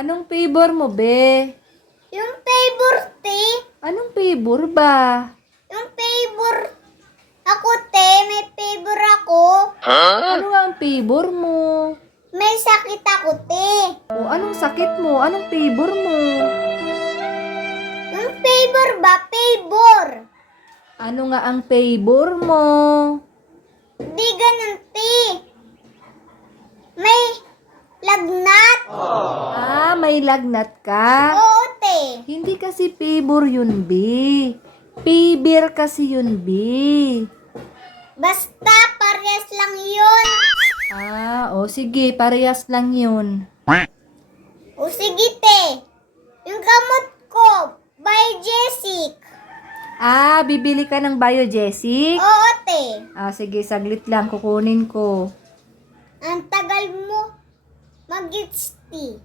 Anong favor mo, be? Yung favor, te. Anong favor ba? Yung favor. Ako, te. May favor ako. Ano nga ang favor mo? May sakit ako, te. O, anong sakit mo? Anong favor mo? Yung favor ba? Favor. Ano nga ang favor mo? Di ganun, te. May lagnat. Ah, may lagnat ka? Oo, te. Hindi kasi favor yun, be. Favor kasi yun, be. Basta, parehas lang yun. Ah, o sige, parehas lang yun. O sige, te. Yung gamot ko, by Jessic. Ah, bibili ka ng Biogesic? Oo, te. Ah, sige, saglit lang, kukunin ko. Ang tagal mo mag-gets, te.